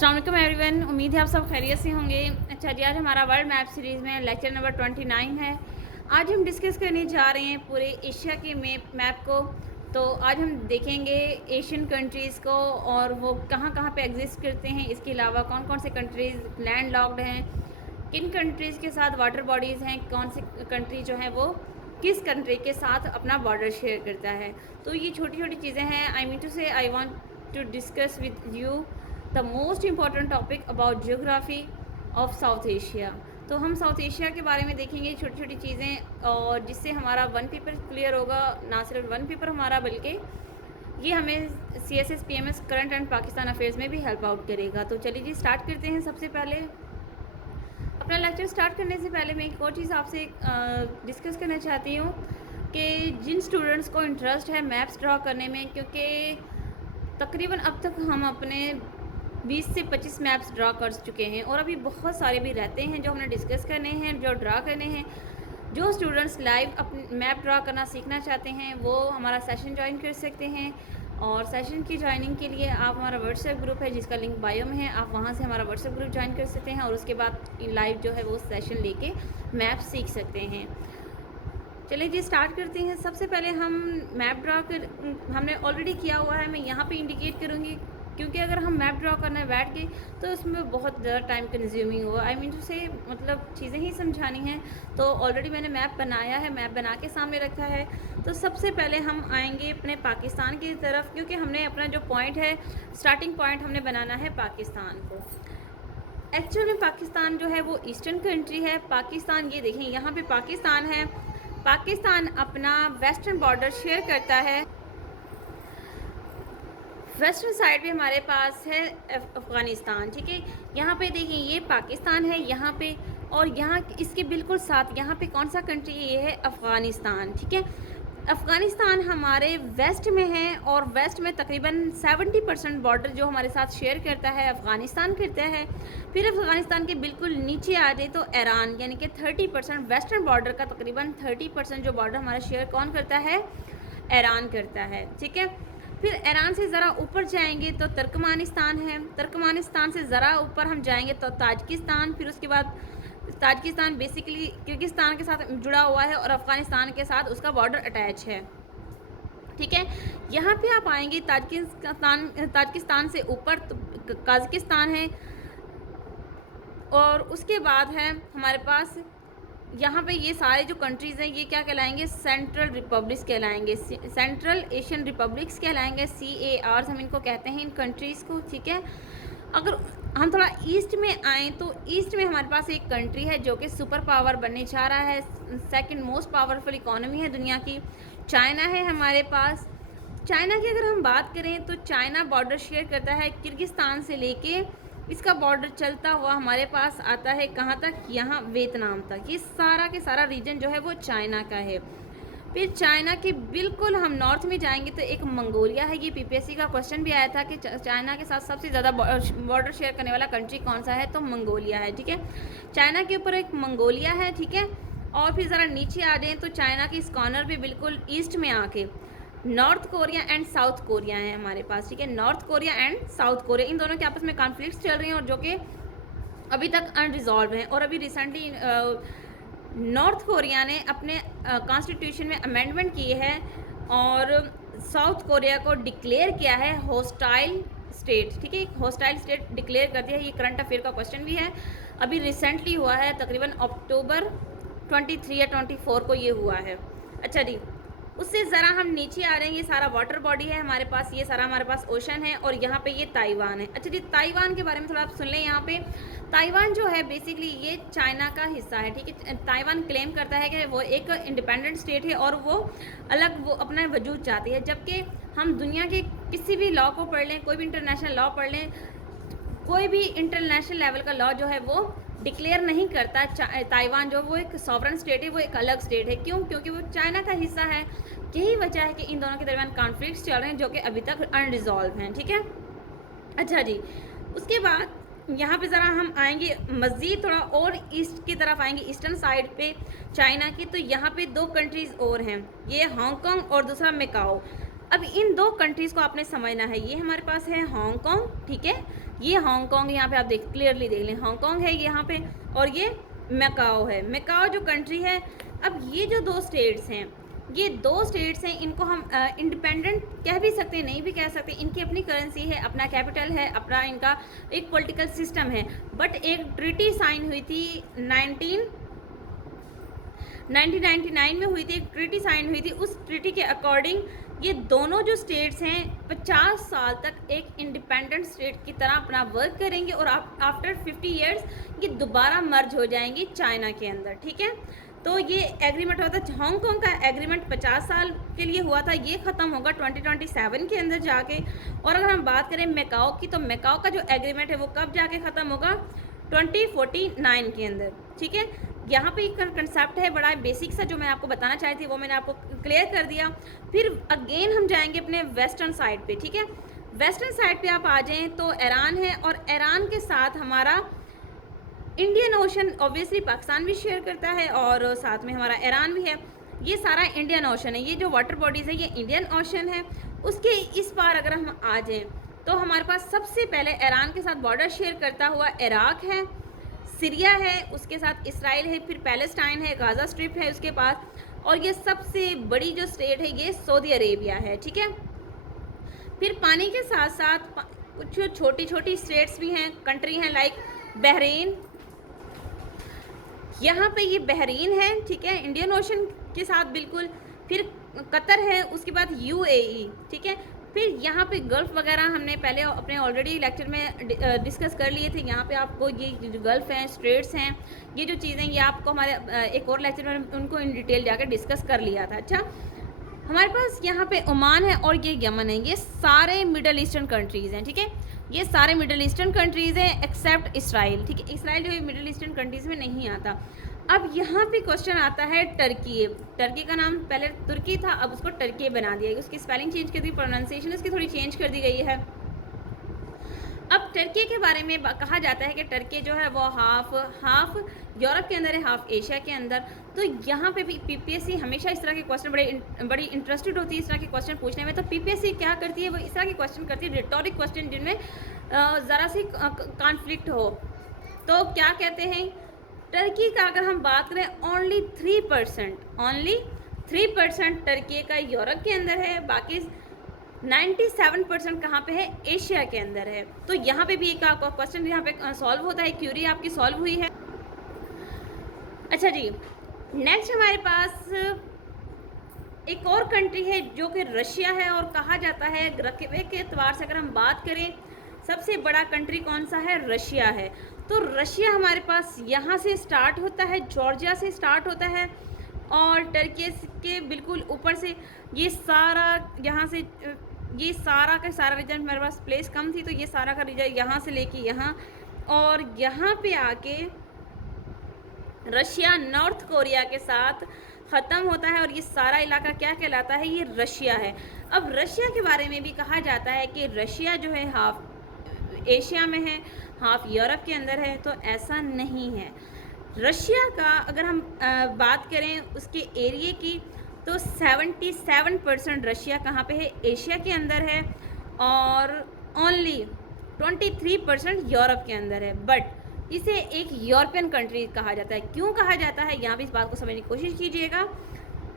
अस्सलाम वालेकुम एवरीवन, उम्मीद है आप सब खैरियत से होंगे। अच्छा जी, आज हमारा वर्ल्ड मैप सीरीज़ में लेक्चर नंबर 29 है। आज हम डिस्कस करने जा रहे हैं पूरे एशिया के मैप को। तो आज हम देखेंगे एशियन कंट्रीज़ को और वो कहाँ कहाँ पे एग्जिस्ट करते हैं। इसके अलावा कौन कौन से कंट्रीज़ लैंड लॉक्ड हैं, किन कंट्रीज़ के साथ वाटर बॉडीज़ हैं, कौन सी कंट्री जो है वो किस कंट्री के साथ अपना बॉर्डर शेयर करता है। तो ये छोटी छोटी चीज़ें हैं। आई mean to say I want to discuss with you the most important topic about geography of South Asia. तो हम साउथ एशिया के बारे में देखेंगे छोटी छोटी चीज़ें, और जिससे हमारा वन पेपर क्लियर होगा। ना सिर्फ वन पेपर हमारा, बल्कि ये हमें CSS PMS current and Pakistan affairs में भी हेल्प आउट करेगा। तो चलिए जी, स्टार्ट करते हैं। सबसे पहले अपना लेक्चर स्टार्ट करने से पहले मैं एक और चीज़ आपसे डिस्कस करना चाहती हूँ कि जिन स्टूडेंट्स को इंटरेस्ट है मैप्स ड्रा करने में, क्योंकि तकरीबन अब तक हम अपने 20 से 25 मैप्स ड्रा कर चुके हैं और अभी बहुत सारे भी रहते हैं जो हमने डिस्कस करने हैं, जो ड्रा करने हैं। जो स्टूडेंट्स लाइव अपने मैप ड्रा करना सीखना चाहते हैं वो हमारा सेशन ज्वाइन कर सकते हैं। और सेशन की ज्वाइनिंग के लिए आप हमारा व्हाट्सएप ग्रुप है जिसका लिंक बायो में है, आप वहाँ से हमारा व्हाट्सएप ग्रुप ज्वाइन कर सकते हैं और उसके बाद लाइव जो है वो सेशन लेके मैप सीख सकते हैं। चलिए जी, स्टार्ट करते हैं। सबसे पहले हम मैप ड्रा कर हमने ऑलरेडी किया हुआ है, मैं यहाँ पे इंडिकेट करूँगी, क्योंकि अगर हम मैप ड्रा करने बैठ गए तो उसमें बहुत ज़्यादा टाइम कंज्यूमिंग होगा। आई मीन टू से मतलब चीज़ें ही समझानी हैं। तो ऑलरेडी मैंने मैप बनाया है, मैप बना के सामने रखा है। तो सबसे पहले हम आएंगे अपने पाकिस्तान की तरफ, क्योंकि हमने अपना जो पॉइंट है, स्टार्टिंग पॉइंट हमने बनाना है पाकिस्तान को। एक्चुअल में पाकिस्तान जो है वो ईस्टर्न कंट्री है। पाकिस्तान, ये देखें यहाँ पे पाकिस्तान है। पाकिस्तान अपना वेस्टर्न बॉर्डर शेयर करता है। वेस्टर्न साइड पे हमारे पास है अफ़गानिस्तान, ठीक है। यहाँ पे देखिए ये पाकिस्तान है यहाँ पे, और यहाँ इसके बिल्कुल साथ यहाँ पे कौन सा कंट्री है, ये है अफ़गानिस्तान, ठीक है। अफ़गानिस्तान हमारे वेस्ट में है और वेस्ट में तकरीबन 70% बॉर्डर जो हमारे साथ शेयर करता है अफ़गानिस्तान करता है। फिर अफ़गानिस्तान के बिल्कुल नीचे आ जाए तो ईरान, यानी कि 30% वेस्टर्न बॉर्डर का तकरीबन 30% जो बॉर्डर हमारा शेयर कौन करता है, ईरान करता है, ठीक है। फिर ईरान से ज़रा ऊपर जाएंगे तो तुर्कमानिस्तान है। तुर्कमानिस्तान से ज़रा ऊपर हम जाएंगे तो ताजिकिस्तान। फिर उसके बाद ताजिकिस्तान बेसिकली किर्गिस्तान के साथ जुड़ा हुआ है और अफ़गानिस्तान के साथ उसका बॉर्डर अटैच है, ठीक है। यहाँ पे आप आएंगे ताजिकिस्तान से ऊपर तो कजाकिस्तान है, और उसके बाद है हमारे पास यहाँ पे ये सारे जो कंट्रीज़ हैं ये क्या कहलाएंगे, सेंट्रल रिपब्लिक्स कहलाएंगे, सेंट्रल एशियन रिपब्लिक्स कहलाएंगे। CARs हम इनको कहते हैं इन कंट्रीज़ को, ठीक है। अगर हम थोड़ा ईस्ट में आएँ तो ईस्ट में हमारे पास एक कंट्री है जो कि सुपर पावर बनने जा रहा है, सेकंड मोस्ट पावरफुल इकोनॉमी है दुनिया की, चाइना है हमारे पास। चाइना की अगर हम बात करें तो चाइना बॉर्डर शेयर करता है किर्गिस्तान से लेके, इसका बॉर्डर चलता हुआ हमारे पास आता है कहाँ तक, यहाँ वियतनाम तक। ये सारा के सारा रीजन जो है वो चाइना का है। फिर चाइना के बिल्कुल हम नॉर्थ में जाएंगे तो एक मंगोलिया है। ये PPSC का क्वेश्चन भी आया था कि चाइना के साथ सबसे ज़्यादा बॉर्डर शेयर करने वाला कंट्री कौन सा है, तो मंगोलिया है, ठीक है। चाइना के ऊपर एक मंगोलिया है, ठीक है। और फिर ज़रा नीचे आ जाएँ तो चाइना के इस कॉर्नर पर बिल्कुल ईस्ट में आके North Korea and South Korea है हमारे पास, ठीक है। North Korea and South Korea, इन दोनों के आपस में कॉन्फ्लिक्ट्स चल रही हैं और जो कि अभी तक अनरिजॉल्व हैं। और अभी रिसेंटली नॉर्थ कोरिया ने अपने कॉन्स्टिट्यूशन में अमेंडमेंट की है और साउथ कोरिया को डिक्लेयर किया है हॉस्टाइल स्टेट, ठीक है। हॉस्टाइल स्टेट डिक्लेयर कर दिया है। ये करंट अफेयर का क्वेश्चन भी है, अभी रिसेंटली हुआ है, तकरीबन अक्टूबर 23 या 24 को ये हुआ है। अच्छा जी, उससे ज़रा हम नीचे आ रहे हैं, ये सारा वाटर बॉडी है हमारे पास, ये सारा हमारे पास ओशन है, और यहाँ पे ये ताइवान है। अच्छा जी, ताइवान के बारे में थोड़ा आप सुन लें। यहाँ पे ताइवान जो है बेसिकली ये चाइना का हिस्सा है, ठीक है। ताइवान क्लेम करता है कि वो एक इंडिपेंडेंट स्टेट है और वो अलग वो अपना वजूद चाहती है, जबकि हम दुनिया के किसी भी लॉ को पढ़ लें, कोई भी इंटरनेशनल लॉ पढ़ लें, कोई भी इंटरनेशनल लेवल का लॉ जो है वो डिक्लेयर नहीं करता ताइवान जो वो एक सॉवरन स्टेट है, वो एक अलग स्टेट है। क्यों? क्योंकि वो चाइना का हिस्सा है। यही वजह है कि इन दोनों के दरमियान कॉन्फ्लिक्ट्स चल रहे हैं जो कि अभी तक अनरिजॉल्व हैं, ठीक है। अच्छा जी, उसके बाद यहाँ पे ज़रा हम आएंगे मज़ीद थोड़ा और ईस्ट की तरफ आएंगे, ईस्टर्न साइड पे चाइना की। तो यहाँ पे दो कंट्रीज़ और हैं, ये हांगकांग और दूसरा मैकाओ। अब इन दो कंट्रीज़ को आपने समझना है। ये हमारे पास है हांगकांग, ठीक है, ये हांगकांग, यहाँ पे आप क्लियरली देख लें, हांगकांग है यहाँ पे, और ये मैकाओ है, मैकाओ जो कंट्री है। अब ये जो 2 स्टेट्स हैं, ये 2 स्टेट्स हैं, इनको हम इंडिपेंडेंट कह भी सकते हैं, नहीं भी कह सकते। इनकी अपनी करेंसी है, अपना कैपिटल है, अपना इनका एक पॉलिटिकल सिस्टम है। बट एक ट्रीटी साइन हुई थी 1999 में हुई थी, एक ट्रीटी साइन हुई थी। उस ट्रीटी के अकॉर्डिंग ये दोनों जो स्टेट्स हैं 50 साल तक एक इंडिपेंडेंट स्टेट की तरह अपना वर्क करेंगे, और आफ्टर 50 ईयर्स ये दोबारा मर्ज हो जाएंगी चाइना के अंदर, ठीक है। तो ये एग्रीमेंट हुआ था, हांगकांग का एग्रीमेंट 50 साल के लिए हुआ था, ये ख़त्म होगा 2027 के अंदर जाके। और अगर हम बात करें मैकाओ की, तो मैकाओ का जो एग्रीमेंट है वो कब जाके ख़त्म होगा, 2049 के अंदर, ठीक है। यहाँ पे एक कंसेप्ट है बड़ा बेसिक सा जो मैं आपको बताना चाहती थी, वो मैंने आपको क्लियर कर दिया। फिर अगेन हम जाएंगे अपने वेस्टर्न साइड पे, ठीक है। वेस्टर्न साइड पे आप आ जाएं तो ईरान है, और ईरान के साथ हमारा इंडियन ओशन ऑब्वियसली पाकिस्तान भी शेयर करता है, और साथ में हमारा ईरान भी है। ये सारा इंडियन ओशन है, ये जो वाटर बॉडीज़ है ये इंडियन ओशन है। उसके इस पार अगर हम आ जाएँ तो हमारे पास सबसे पहले ईरान के साथ बॉर्डर शेयर करता हुआ इराक है, सीरिया है, उसके साथ इसराइल है, फिर पैलेस्टाइन है, गाज़ा स्ट्रिप है उसके पास, और ये सबसे बड़ी जो स्टेट है ये सऊदी अरेबिया है, ठीक है। फिर पानी के साथ साथ कुछ छोटी छोटी स्टेट्स भी हैं, कंट्री हैं, लाइक बहरीन, यहाँ पे ये बहरीन है, ठीक है, इंडियन ओशन के साथ बिल्कुल। फिर कतर है, उसके बाद यूएई, ठीक है। फिर यहाँ पे गल्फ़ वगैरह हमने पहले अपने ऑलरेडी लेक्चर में डिस्कस कर लिए थे। यहाँ पे आपको ये जो गल्फ़ हैं, स्ट्रेट्स हैं, ये जो चीज़ें, ये आपको हमारे एक और लेक्चर में उनको इन डिटेल जाकर डिस्कस कर लिया था। अच्छा, हमारे पास यहाँ पे ओमान है और ये यमन है, ये सारे मिडल ईस्टर्न कंट्रीज़ हैं, ठीक है। ये सारे मिडल ईस्टर्न कंट्रीज़ हैं एक्सेप्ट इसराइल, ठीक है। इसराइल जो है मिडल ईस्टर्न कंट्रीज़ में नहीं आता। अब यहाँ पे क्वेश्चन आता है टर्की। टर्की का नाम पहले तुर्की था, अब उसको टर्की बना दिया गया, उसकी स्पेलिंग चेंज कर दी, प्रोनाउंसिएशन उसकी थोड़ी चेंज कर दी गई है। अब टर्की के बारे में कहा जाता है कि टर्की जो है वो हाफ यूरोप के अंदर है, हाफ एशिया के अंदर। तो यहाँ पे भी पीपीएससी हमेशा इस तरह के क्वेश्चन बड़ी इंटरेस्टेड होती है इस तरह के क्वेश्चन पूछने में। तो पीपीएससी क्या करती है, वो इस तरह के क्वेश्चन करती है, रिटोरिक क्वेश्चन जिनमें ज़रा सी कॉन्फ्लिक्ट हो। तो क्या कहते हैं, टर्की का अगर हम बात करें ओनली 3% टर्की का यूरोप के अंदर है, बाकी 97% कहाँ पे है, एशिया के अंदर है। तो यहाँ पे भी एक क्वेश्चन यहाँ पे सॉल्व होता है, क्यूरी आपकी सॉल्व हुई है। अच्छा जी, नेक्स्ट हमारे पास एक और कंट्री है जो कि रशिया है, और कहा जाता है रकबे के एतबार से अगर हम बात करें सबसे बड़ा कंट्री कौन सा है, रशिया है। तो रशिया हमारे पास यहाँ से स्टार्ट होता है, जॉर्जिया से स्टार्ट होता है, और टर्की के बिल्कुल ऊपर से ये सारा यहाँ से ये सारा का सारा रीजन, मेरे पास प्लेस कम थी तो ये सारा का रीजन यहाँ से लेके यहाँ, और यहाँ पे आके रशिया नॉर्थ कोरिया के साथ ख़त्म होता है, और ये सारा इलाका क्या कहलाता है, ये रशिया है। अब रशिया के बारे में भी कहा जाता है कि रशिया जो है हाफ एशिया में है, हाफ यूरोप के अंदर है। तो ऐसा नहीं है। रशिया का अगर हम बात करें उसके एरिया की, तो 77% रशिया कहाँ पे है, एशिया के अंदर है, और ओनली 23% यूरोप के अंदर है। बट इसे एक यूरोपियन कंट्री कहा जाता है। क्यों कहा जाता है, यहाँ भी इस बात को समझने की कोशिश कीजिएगा।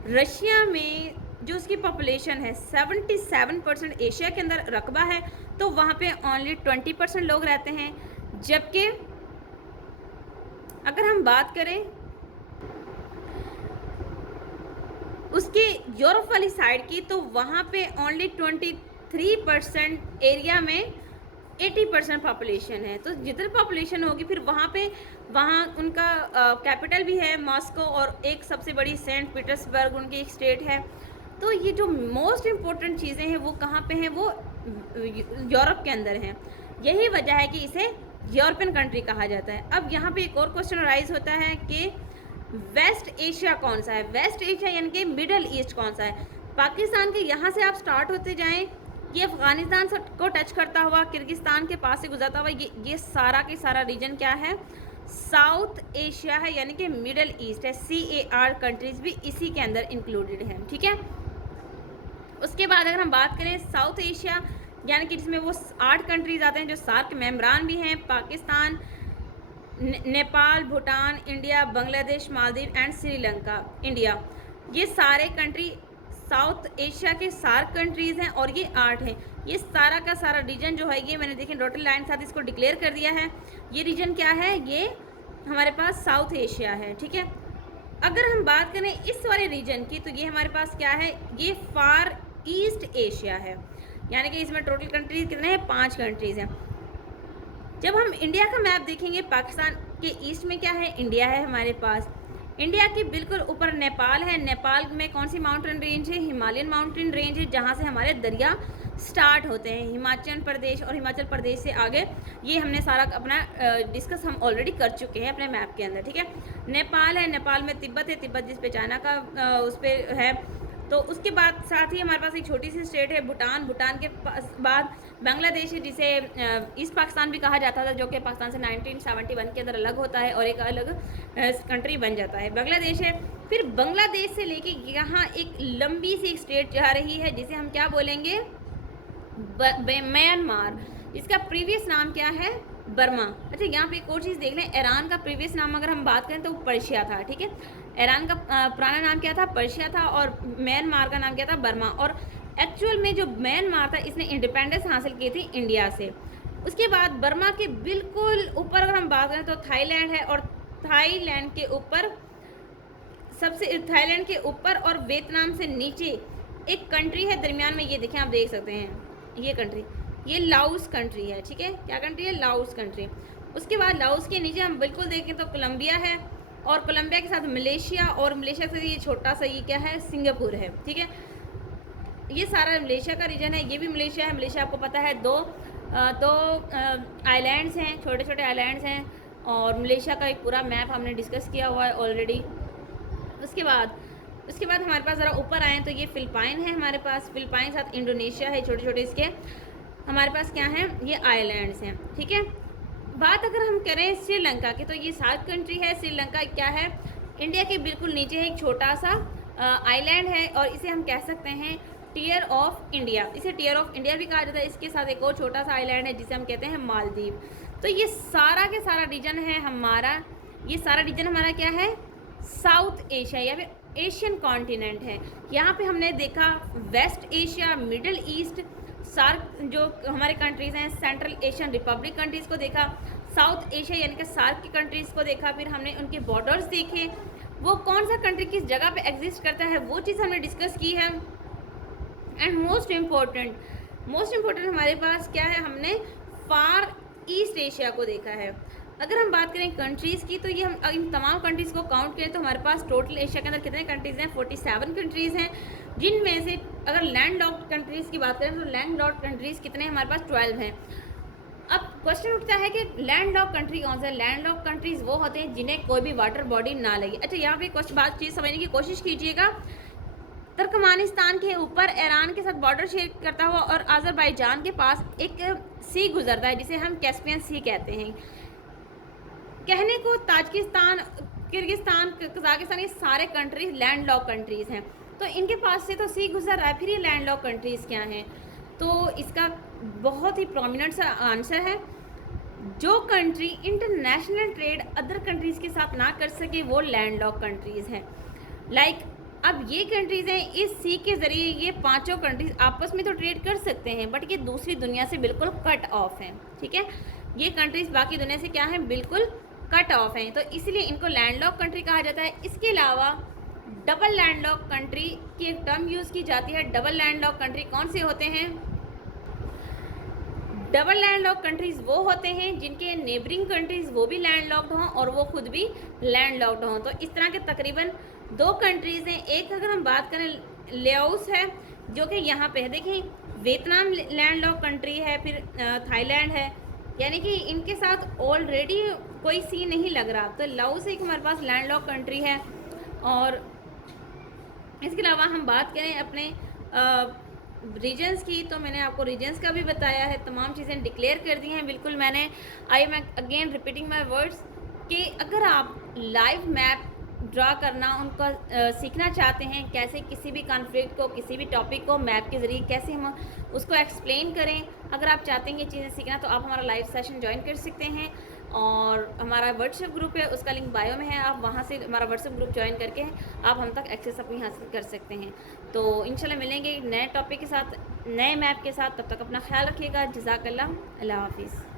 रशिया में जो उसकी पॉपुलेशन है 77% एशिया के अंदर रकबा है, तो वहाँ पे ओनली 20% लोग रहते हैं। जबकि अगर हम बात करें उसके यूरोप वाली साइड की, तो वहाँ पे ओनली 23% एरिया में 80% पॉपुलेशन है। तो जितनी पॉपुलेशन होगी फिर वहाँ उनका कैपिटल भी है मॉस्को, और एक सबसे बड़ी सेंट पीटर्सबर्ग उनकी एक स्टेट है। तो ये जो मोस्ट इम्पोर्टेंट चीज़ें हैं वो कहाँ पे हैं, वो यूरोप के अंदर हैं। यही वजह है कि इसे यूरोपियन कंट्री कहा जाता है। अब यहाँ पे एक और क्वेश्चन राइज होता है कि वेस्ट एशिया कौन सा है, वेस्ट एशिया यानी कि मिडल ईस्ट कौन सा है। पाकिस्तान के यहाँ से आप स्टार्ट होते जाएँ, ये अफ़गानिस्तान को टच करता हुआ किर्गिस्तान के पास से गुजरता हुआ ये सारा के सारा रीजन क्या है, साउथ एशिया है, यानी कि मिडल ईस्ट है। CAR कंट्रीज़ भी इसी के अंदर इंक्लूडेड हैं, ठीक है। उसके बाद अगर हम बात करें साउथ एशिया, यानी कि जिसमें वो 8 कंट्रीज आते हैं जो सार्क मेंबरान भी हैं, Pakistan, Nepal, Bhutan, India, Bangladesh, Maldives and Sri Lanka, India. ये सारे कंट्री साउथ एशिया के सार्क कंट्रीज़ हैं और ये 8 हैं। ये सारा का सारा रीजन जो है ये मैंने देखिए डॉटेड लाइन के साथ इसको डिक्लेयर कर दिया है। ये रीजन क्या है? ये हमारे पास साउथ एशिया है, ठीक है। अगर हम बात करें इस वाले रीजन की तो ये हमारे पास क्या है? ये फार ईस्ट एशिया है, यानी कि इसमें टोटल कंट्रीज कितने हैं? 5 कंट्रीज हैं। जब हम इंडिया का मैप देखेंगे, पाकिस्तान के ईस्ट में क्या है? इंडिया है हमारे पास। इंडिया के बिल्कुल ऊपर नेपाल है। नेपाल में कौन सी माउंटेन रेंज है? हिमालयन माउंटेन रेंज है, जहाँ से हमारे दरिया स्टार्ट होते हैं। हिमाचल प्रदेश और हिमाचल प्रदेश से आगे ये हमने सारा अपना डिस्कस हम ऑलरेडी कर चुके हैं अपने मैप के अंदर, ठीक है। नेपाल है, नेपाल में तिब्बत है, तिब्बत जिस पे चाइना का उस पर है। तो उसके बाद साथ ही हमारे पास एक छोटी सी स्टेट है भूटान। भूटान के बाद बांग्लादेश है, जिसे ईस्ट पाकिस्तान भी कहा जाता था, जो कि पाकिस्तान से 1971 के अंदर अलग होता है और एक अलग कंट्री बन जाता है। बांग्लादेश है। फिर बांग्लादेश से लेके यहाँ एक लंबी सी स्टेट जा रही है जिसे हम क्या बोलेंगे? म्यांमार। इसका प्रीवियस नाम क्या है? बर्मा। अच्छा, यहाँ पे एक और चीज़ देख लें, ईरान का प्रीवियस नाम अगर हम बात करें तो वो पर्शिया था, ठीक है। ईरान का पुराना नाम क्या था? पर्शिया था, और म्यांमार का नाम क्या था? बर्मा। और एक्चुअल में जो म्यांमार था इसने इंडिपेंडेंस हासिल की थी इंडिया से। उसके बाद बर्मा के बिल्कुल ऊपर अगर हम बात करें तो थाईलैंड है, और थाईलैंड के ऊपर थाईलैंड के ऊपर और वियतनाम से नीचे एक कंट्री है दरमियान में, ये देखें, आप देख सकते हैं ये कंट्री, ये लाओस कंट्री है, ठीक है। क्या कंट्री है? Laos country. उसके बाद लाओस के नीचे हम बिल्कुल देखें तो कोलंबिया है, और कोलंबिया के साथ मलेशिया, और मलेशिया से ये छोटा सा ये क्या है? सिंगापुर है, ठीक है। ये सारा मलेशिया का रीजन है। ये भी मलेशिया है। मलेशिया आपको पता है दो आइलैंड्स हैं, छोटे छोटे आइलैंड्स हैं, और मलेशिया का एक पूरा मैप हमने डिस्कस किया हुआ है ऑलरेडी। उसके बाद हमारे पास ज़रा ऊपर आएँ तो ये फिलिपाइन है हमारे पास। फिलिपाइन के साथ इंडोनेशिया है, छोटे छोटे इसके हमारे पास क्या हैं? ये आइलैंड्स हैं, ठीक है। बात अगर हम करें श्रीलंका की तो ये सार्क कंट्री है। श्रीलंका क्या है? इंडिया के बिल्कुल नीचे है, एक छोटा सा आइलैंड है, और इसे हम कह सकते हैं टीयर ऑफ इंडिया। इसे टीयर ऑफ इंडिया भी कहा जाता है। इसके साथ एक और छोटा सा आइलैंड है जिसे हम कहते हैं मालदीव। तो ये सारा के सारा रीजन है हमारा, ये सारा रीजन हमारा क्या है? साउथ एशिया या फिर एशियन कॉन्टिनेंट है। यहाँ पे हमने देखा West Asia, Middle East, SAARC जो हमारे कंट्रीज़ हैं, सेंट्रल एशियन रिपब्लिक कंट्रीज़ को देखा, साउथ एशिया यानी कि सार्क की कंट्रीज़ को देखा, फिर हमने उनके बॉर्डर्स देखे, वो कौन सा कंट्री किस जगह पे एग्जिस्ट करता है वो चीज़ हमने डिस्कस की है। एंड मोस्ट इम्पोर्टेंट हमारे पास क्या है? हमने फार ईस्ट एशिया को देखा है। अगर हम बात करें कंट्रीज़ की तो ये हम इन तमाम कंट्रीज़ को काउंट करें तो हमारे पास टोटल एशिया के अंदर कितने कंट्रीज़ हैं? 47 कंट्रीज़ हैं, जिनमें से अगर लैंड लॉक्ड कंट्रीज़ की बात करें तो लैंड लॉक्ड कंट्रीज़ कितने हैं? हमारे पास 12 हैं। अब क्वेश्चन उठता है कि लैंड लॉक कंट्री कौन सा है? लैंड लॉक कंट्रीज़ वो होते हैं जिन्हें कोई भी वाटर बॉडी ना लगे। अच्छा, यहाँ पे कुछ बात चीज़ समझने की कोशिश कीजिएगा। तुर्कमानिस्तान के ऊपर ईरान के साथ बॉर्डर शेयर करता हुआ और अज़रबैजान के पास एक सी गुजरता है जिसे हम कैस्पियन सी कहते हैं। कहने को ताजिकिस्तान, किर्गिस्तान, कजाकिस्तान, ये सारे कंट्रीज लैंड लॉक कंट्रीज़ हैं। तो इनके पास से तो सी गुजर रहा है, फिर ये लैंड लॉक कंट्रीज़ क्या हैं? तो इसका बहुत ही प्रोमिनेंट सा आंसर है, जो country international trade other countries के साथ ना कर सके वो लैंड लॉक कंट्रीज़ हैं। लाइक अब ये कंट्रीज़ हैं, इस सी के ज़रिए ये पांचों कंट्रीज़ आपस में तो ट्रेड कर सकते हैं, बट ये दूसरी दुनिया से बिल्कुल कट ऑफ हैं, ठीक है। ये कंट्रीज़ बाकी दुनिया से क्या हैं? बिल्कुल कट ऑफ हैं, तो इसलिए इनको लैंड लॉक कंट्री कहा जाता है। इसके अलावा डबल लैंड लॉक कंट्री की एक टर्म यूज़ की जाती है। डबल लैंड लॉक कंट्री कौन से होते हैं? डबल लैंड लॉक कंट्रीज़ वो होते हैं जिनके नेबरिंग कंट्रीज़ वो भी लैंड लॉक्ड हों और वो खुद भी लैंड लॉक्ड हों। तो इस तरह के तकरीबन 2 कंट्रीज़ हैं। एक अगर हम बात करें लाओस है, जो कि यहाँ पे है, देखें वियतनाम लैंड लॉक कंट्री है, फिर थाईलैंड है, यानी कि इनके साथ ऑलरेडी कोई सी नहीं लग रहा। तो लाओस एक हमारे पास लैंड लॉक कंट्री है। और इसके अलावा हम बात करें अपने रीजन्स की, तो मैंने आपको रीजन्स का भी बताया है, तमाम चीज़ें डिक्लेयर कर दी हैं। बिल्कुल मैंने I am again repeating my words कि अगर आप लाइव मैप ड्रा करना उनका सीखना चाहते हैं, कैसे किसी भी कॉन्फ्लिक्ट को, किसी भी टॉपिक को मैप के ज़रिए कैसे हम उसको एक्सप्लेन करें, अगर आप चाहते हैं ये चीज़ें सीखना तो आप हमारा लाइव सेशन ज्वाइन कर सकते हैं। और हमारा व्हाट्सएप ग्रुप है, उसका लिंक बायो में है, आप वहाँ से हमारा व्हाट्सएप ग्रुप ज्वाइन करके आप हम तक एक्सेस अपनी हासिल कर सकते हैं। तो इंशाल्लाह मिलेंगे नए टॉपिक के साथ, नए मैप के साथ। तब तक अपना ख्याल रखिएगा। जज़ाकल्लाह, अल्लाह हाफिज़।